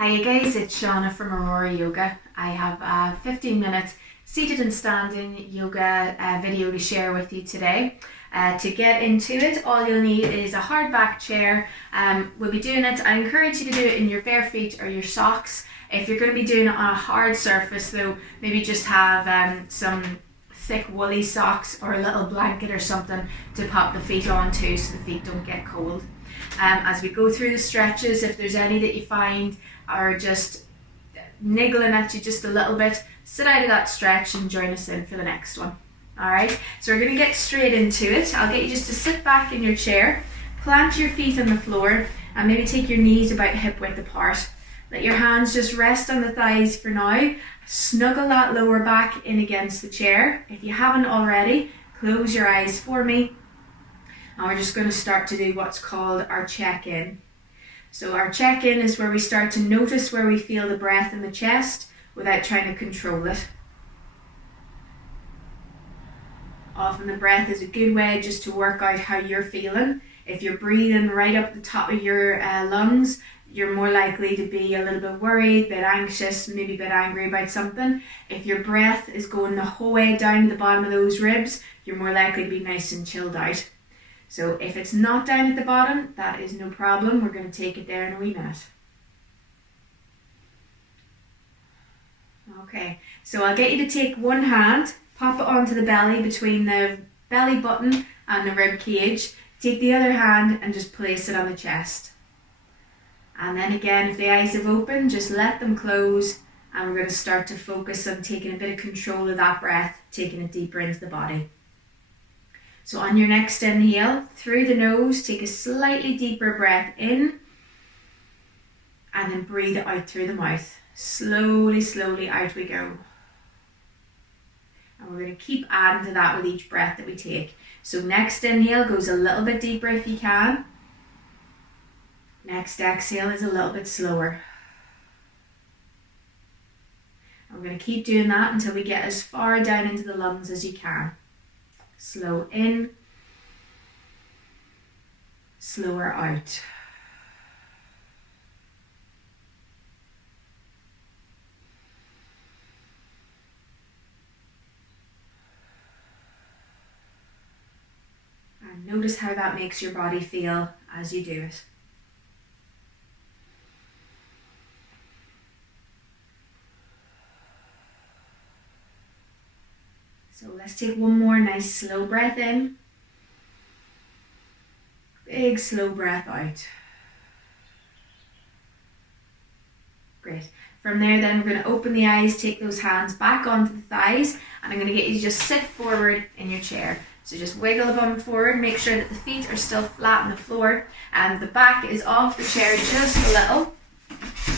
Hi you guys, it's Shauna from Aurora Yoga. I have a 15-minute seated and standing yoga video to share with you today. To get into it, all you'll need is a hard back chair. We'll be doing it, I encourage you to do it in your bare feet or your socks. If you're going to be doing it on a hard surface though, maybe just have some thick woolly socks or a little blanket or something to pop the feet onto so the feet don't get cold. As we go through the stretches, if there's any that you find are just niggling at you just a little bit, sit out of that stretch and join us in for the next one. Alright, so we're going to get straight into it. I'll get you just to sit back in your chair, plant your feet on the floor and maybe take your knees about hip width apart. Let your hands just rest on the thighs for now. Snuggle that lower back in against the chair. If you haven't already, close your eyes for me. And we're just going to start to do what's called our check-in. So our check-in is where we start to notice where we feel the breath in the chest without trying to control it. Often the breath is a good way just to work out how you're feeling. If you're breathing right up the top of your lungs, you're more likely to be a little bit worried, a bit anxious, maybe a bit angry about something. If your breath is going the whole way down to the bottom of those ribs, you're more likely to be nice and chilled out. So if it's not down at the bottom, that is no problem. We're going to take it there in a wee minute. Okay, so I'll get you to take one hand, pop it onto the belly between the belly button and the rib cage. Take the other hand and just place it on the chest. And then again, if the eyes have opened, just let them close. And we're going to start to focus on taking a bit of control of that breath, taking it deeper into the body. So on your next inhale, through the nose, take a slightly deeper breath in and then breathe it out through the mouth. Slowly, slowly out we go. And we're going to keep adding to that with each breath that we take. So next inhale goes a little bit deeper if you can. Next exhale is a little bit slower. And we're going to keep doing that until we get as far down into the lungs as you can. Slow in, slower out. And notice how that makes your body feel as you do it. So let's take one more nice slow breath in. Big slow breath out. Great. From there then we're going to open the eyes, take those hands back onto the thighs, and I'm going to get you to just sit forward in your chair. So just wiggle the bum forward, make sure that the feet are still flat on the floor and the back is off the chair just a little.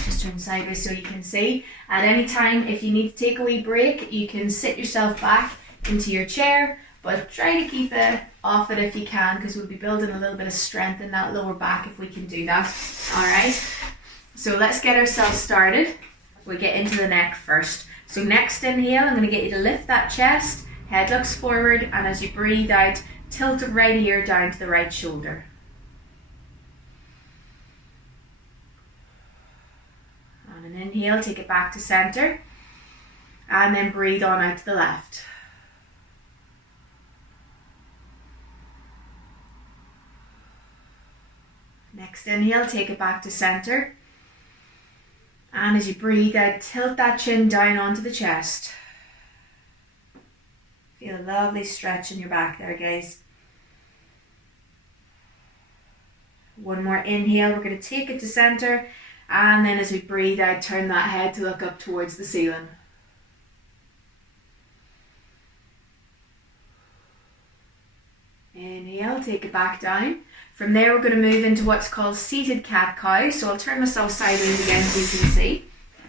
Just turn sideways so you can see. At any time, if you need to take a wee break, you can sit yourself back into your chair, but try to keep it off it if you can, because we'll be building a little bit of strength in that lower back if we can do that. Alright, so let's get ourselves started. We'll get into the neck first. So next inhale, I'm going to get you to lift that chest, head looks forward, and as you breathe out, tilt the right ear down to the right shoulder. On an inhale, take it back to center, and then breathe on out to the left. Next inhale, take it back to center. And as you breathe out, tilt that chin down onto the chest. Feel a lovely stretch in your back there, guys. One more inhale, we're going to take it to center. And then as we breathe out, turn that head to look up towards the ceiling. Inhale, take it back down. From there, we're going to move into what's called seated cat-cow. So I'll turn myself sideways again so you can see.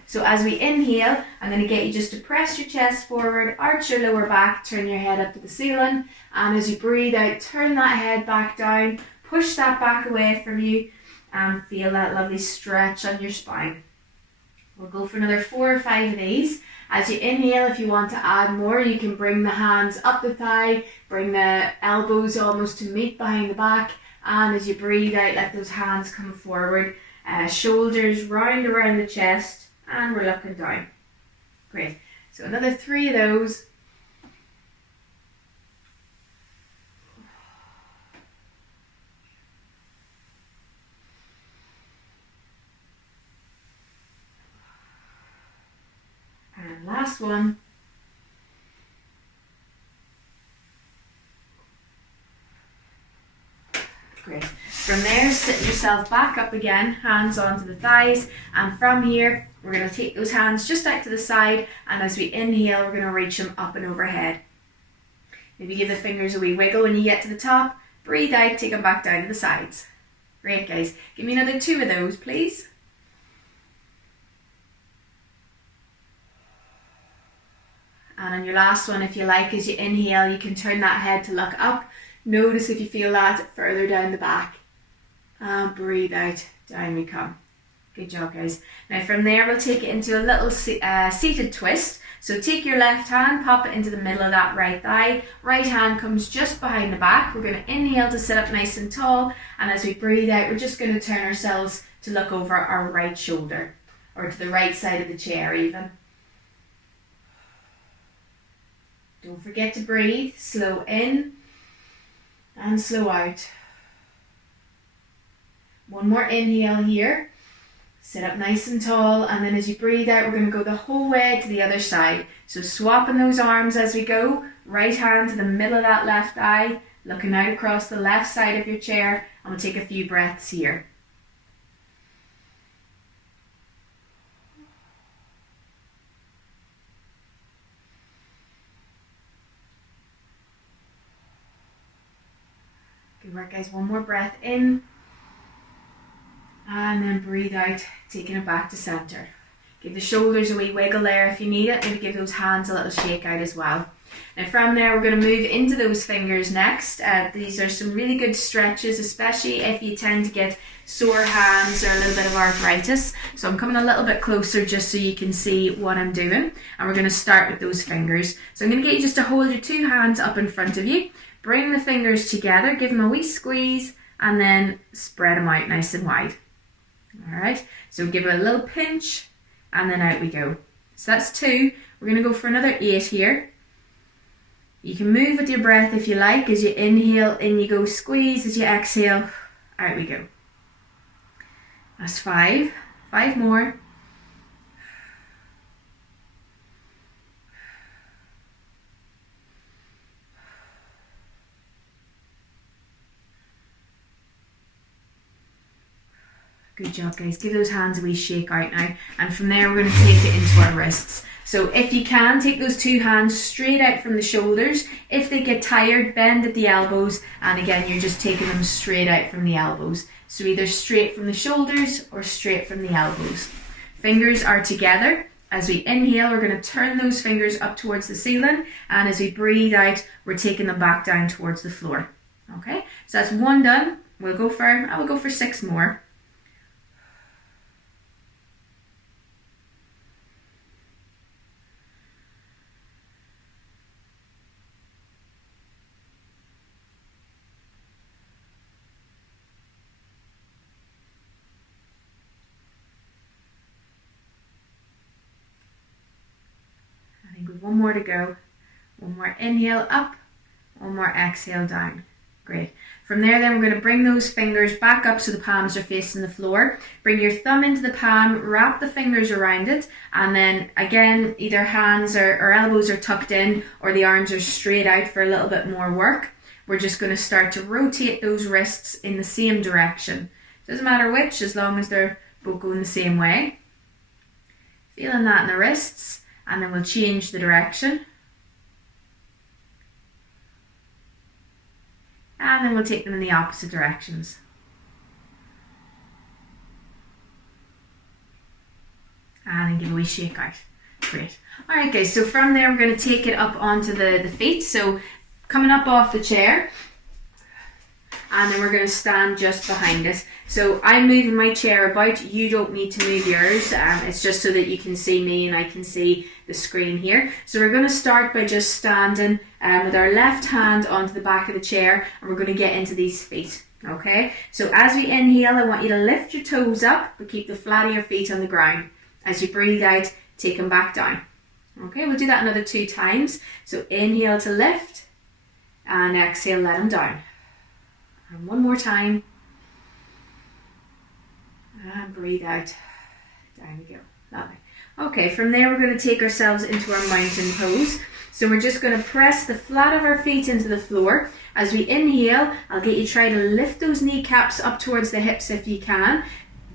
So as we inhale, I'm going to get you just to press your chest forward, arch your lower back, turn your head up to the ceiling. And as you breathe out, turn that head back down, push that back away from you, and feel that lovely stretch on your spine. We'll go for another 4 or 5 of these. As you inhale, if you want to add more, you can bring the hands up the thigh, bring the elbows almost to meet behind the back. And as you breathe out, let those hands come forward Shoulders round around the chest, and we're looking down. Great. So another 3 of those. And last one. Great. From there, sit yourself back up again, hands onto the thighs, and from here, we're going to take those hands just out to the side, and as we inhale, we're going to reach them up and overhead. Maybe give the fingers a wee wiggle when you get to the top. Breathe out, take them back down to the sides. Great, guys. Give me another 2 of those, please. And on your last one, if you like, as you inhale, you can turn that head to look up. Notice if you feel that further down the back. And breathe out, down we come. Good job, guys. Now from there, we'll take it into a little seated twist. So take your left hand, pop it into the middle of that right thigh. Right hand comes just behind the back. We're going to inhale to sit up nice and tall. And as we breathe out, we're just going to turn ourselves to look over our right shoulder, or to the right side of the chair even. Don't forget to breathe. Slow in and slow out. One more inhale here. Sit up nice and tall, and then as you breathe out, we're going to go the whole way to the other side. So swapping those arms as we go. Right hand to the middle of that left thigh, looking out across the left side of your chair, and we'll take a few breaths here. Good work, guys. One more breath in. And then breathe out, taking it back to center. Give the shoulders a wee wiggle there if you need it. Maybe give those hands a little shake out as well. Now from there, we're going to move into those fingers next. These are some really good stretches, especially if you tend to get sore hands or a little bit of arthritis. So I'm coming a little bit closer just so you can see what I'm doing. And we're going to start with those fingers. So I'm going to get you just to hold your 2 hands up in front of you. Bring the fingers together, give them a wee squeeze, and then spread them out nice and wide. All right, so give it a little pinch, and then out we go. So that's 2. We're going to go for another 8 here. You can move with your breath if you like. As you inhale, in you go, squeeze. As you exhale, out we go. That's 5. 5 more. Good job, guys. Give those hands a wee shake out now. And from there, we're going to take it into our wrists. So if you can, take those 2 hands straight out from the shoulders. If they get tired, bend at the elbows. And again, you're just taking them straight out from the elbows. So either straight from the shoulders or straight from the elbows. Fingers are together. As we inhale, we're going to turn those fingers up towards the ceiling. And as we breathe out, we're taking them back down towards the floor. Okay, so that's 1 done. I will go for 6 more. One more to go. 1 more inhale up, 1 more exhale down. Great. From there then, we're going to bring those fingers back up so the palms are facing the floor. Bring your thumb into the palm, wrap the fingers around it, and then again, either hands or elbows are tucked in or the arms are straight out for a little bit more work. We're just going to start to rotate those wrists in the same direction. Doesn't matter which, as long as they're both going the same way. Feeling that in the wrists. And then we'll change the direction. And then we'll take them in the opposite directions. And then give a wee shake out. Great. Alright guys, so from there we're going to take it up onto the feet. So coming up off the chair. And then we're going to stand just behind it. So I'm moving my chair about. You don't need to move yours. It's just so that you can see me and I can see the screen here. So we're going to start by just standing with our left hand onto the back of the chair, and we're going to get into these feet. Okay, so as we inhale, I want you to lift your toes up, but keep the flat of your feet on the ground. As you breathe out, take them back down. Okay, we'll do that another 2 times. So inhale to lift, and exhale, let them down. And one more time. And breathe out. Down we go. Lovely. Okay, from there we're going to take ourselves into our mountain pose. So we're just going to press the flat of our feet into the floor. As we inhale, I'll get you try to lift those kneecaps up towards the hips if you can.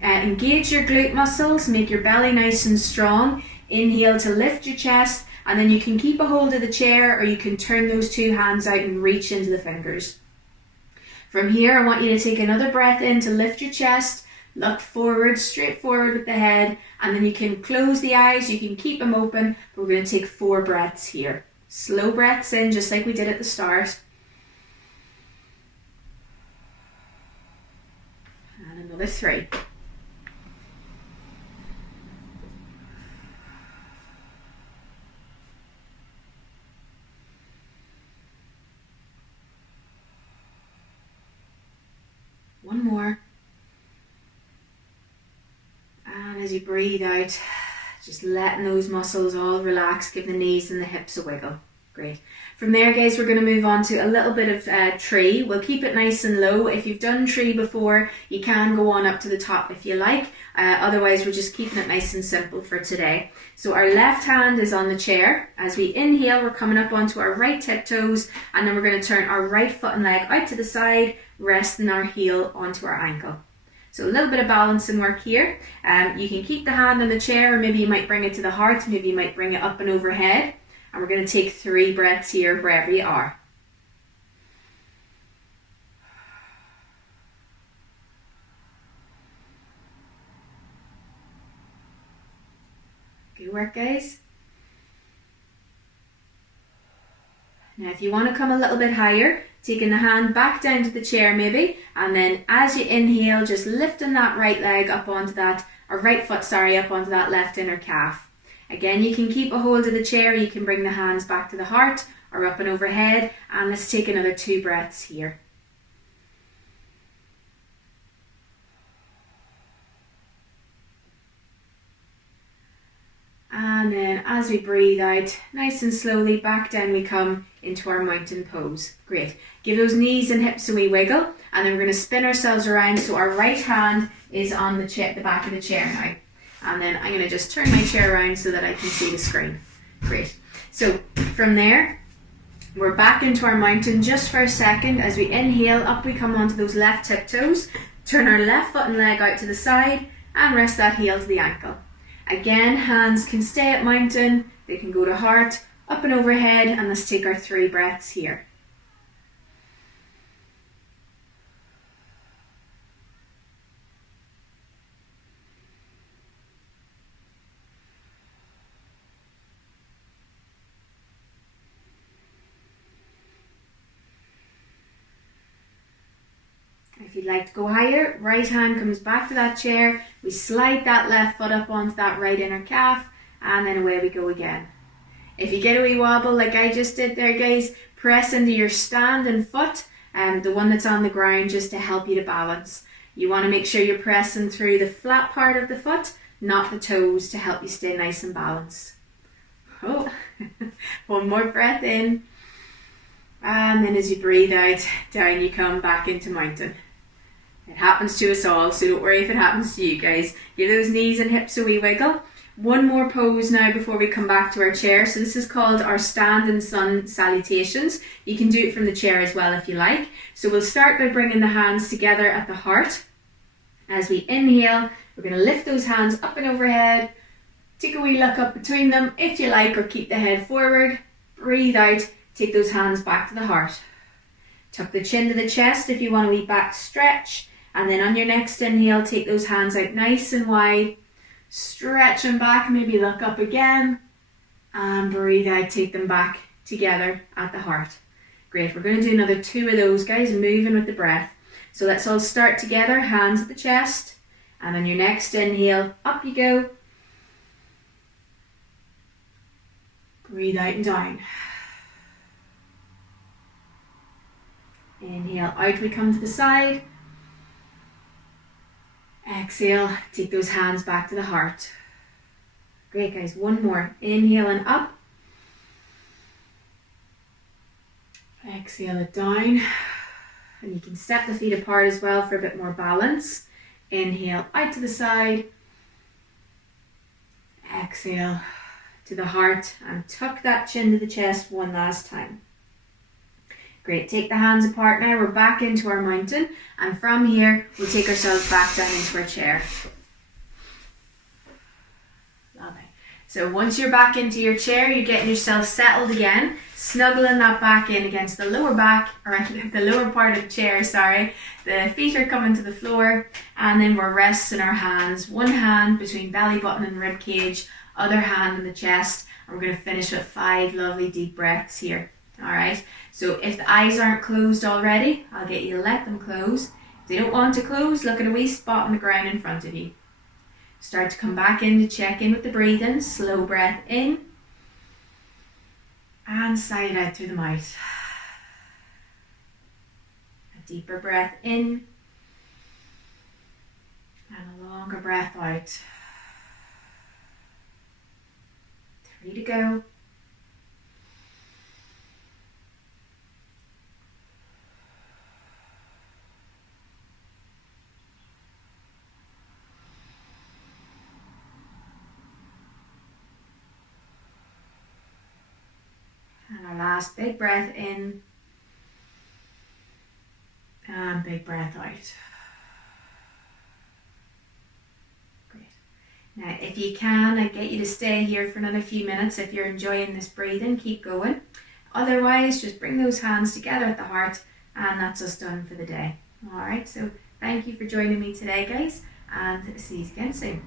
Engage your glute muscles, make your belly nice and strong. Inhale to lift your chest, and then you can keep a hold of the chair, or you can turn those 2 hands out and reach into the fingers. From here, I want you to take another breath in to lift your chest, look forward, straight forward with the head, and then you can close the eyes, you can keep them open, but we're going to take 4 breaths here. Slow breaths in, just like we did at the start. And another 3. One more. And as you breathe out, just letting those muscles all relax, give the knees and the hips a wiggle. Great. From there, guys, we're going to move on to a little bit of tree. We'll keep it nice and low. If you've done tree before, you can go on up to the top if you like. Otherwise, we're just keeping it nice and simple for today. So our left hand is on the chair. As we inhale, we're coming up onto our right tiptoes, and then we're going to turn our right foot and leg out to the side, resting our heel onto our ankle. So a little bit of balancing work here. You can keep the hand on the chair, or maybe you might bring it to the heart, maybe you might bring it up and overhead. And we're going to take 3 breaths here wherever you are. Good work, guys. Now if you want to come a little bit higher, taking the hand back down to the chair maybe, and then as you inhale, just lifting that right leg up onto that, or right foot, sorry, up onto that left inner calf. Again, you can keep a hold of the chair, you can bring the hands back to the heart or up and overhead, and let's take another 2 breaths here. And then as we breathe out, nice and slowly back down we come into our mountain pose. Great. Give those knees and hips a wee wiggle, and then we're going to spin ourselves around so our right hand is on the back of the chair now. And then I'm going to just turn my chair around so that I can see the screen. Great. So from there, we're back into our mountain just for a second. As we inhale, up we come onto those left tiptoes, turn our left foot and leg out to the side, and rest that heel to the ankle. Again, hands can stay at mountain, they can go to heart, up and overhead, and let's take our 3 breaths here. If you'd like to go higher, right hand comes back to that chair, we slide that left foot up onto that right inner calf, and then away we go again. If you get a wee wobble like I just did there, guys, press into your standing foot, the one that's on the ground, just to help you to balance. You want to make sure you're pressing through the flat part of the foot, not the toes, to help you stay nice and balanced. Oh, one more breath in, and then as you breathe out, down you come back into mountain. It happens to us all, so don't worry if it happens to you, guys. Give those knees and hips a wee wiggle. One more pose now before we come back to our chair. So this is called our standing sun salutations. You can do it from the chair as well if you like. So we'll start by bringing the hands together at the heart. As we inhale, we're going to lift those hands up and overhead. Take a wee look up between them if you like, or keep the head forward. Breathe out, take those hands back to the heart. Tuck the chin to the chest if you want a wee back stretch. And then on your next inhale, take those hands out nice and wide. Stretch them back, maybe look up again. And breathe out, take them back together at the heart. Great, we're going to do another 2 of those, guys, moving with the breath. So let's all start together, hands at the chest. And on your next inhale, up you go. Breathe out and down. Inhale, out we come to the side. Exhale, take those hands back to the heart. Great, guys. One more. Inhale and up. Exhale it down. And you can step the feet apart as well for a bit more balance. Inhale out to the side. Exhale to the heart and tuck that chin to the chest one last time. Great, take the hands apart now. We're back into our mountain, and from here we'll take ourselves back down into our chair. Lovely. So once you're back into your chair, you're getting yourself settled again, snuggling that back in against the lower back, or the lower part of the chair, sorry. The feet are coming to the floor, and then we're resting our hands. One hand between belly button and rib cage, other hand in the chest, and we're going to finish with 5 lovely deep breaths here. Alright, so if the eyes aren't closed already, I'll get you to let them close. If they don't want to close, look at a wee spot on the ground in front of you. Start to come back in to check in with the breathing. Slow breath in and sigh it out through the mouth. A deeper breath in and a longer breath out. 3 to go. And our last big breath in and big breath out. Great. Now, if you can, I get you to stay here for another few minutes. If you're enjoying this breathing, keep going. Otherwise, just bring those hands together at the heart, and that's us done for the day. All right, so thank you for joining me today, guys, and see you again soon.